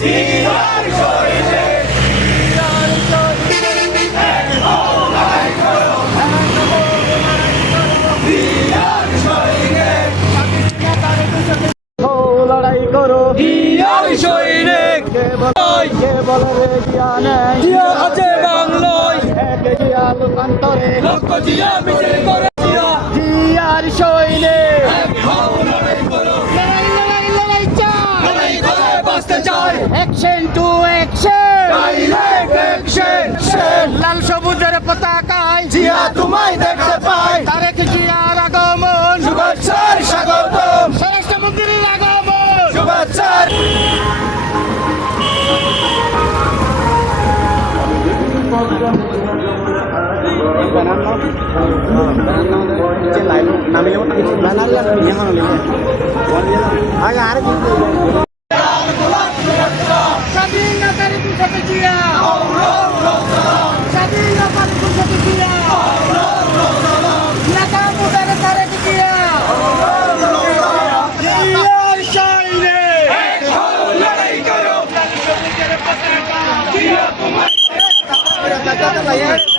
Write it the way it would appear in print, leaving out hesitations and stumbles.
জিয়ার সৈনিক জিয়ার সৈনিক লড়াই করো জিয়ার সৈনিক কে বলে রে জিয়া নেই জিয়া আছে বাংলায় এক জিয়া লোকান্তরে লক্ষ জিয়া মিছিল করে জিয়া জিয়ার সৈনিক এক হও লড়াই করো লড়াই লড়াই লড়াই চাই লড়াই করে বাঁচতে চাই action to action direct action লাল সবুজের পতাকায় জিয়া তোমায় দেখতে পাই তারেক জিয়ার আগমন শুভেচ্ছার স্বাগতম স্বরাষ্ট্রমন্ত্রীর আগমন শুভেচ্ছার স্বাধীনতার পুষতে জিয়া স্বাধীনতার পুষতে জিয়া নেতা মুদের তারেক জিয়া জিয়ার সৈনিক এক হও লড়াই করো লাল সবুজের পতাকা জিয়া তোমায় জিয়া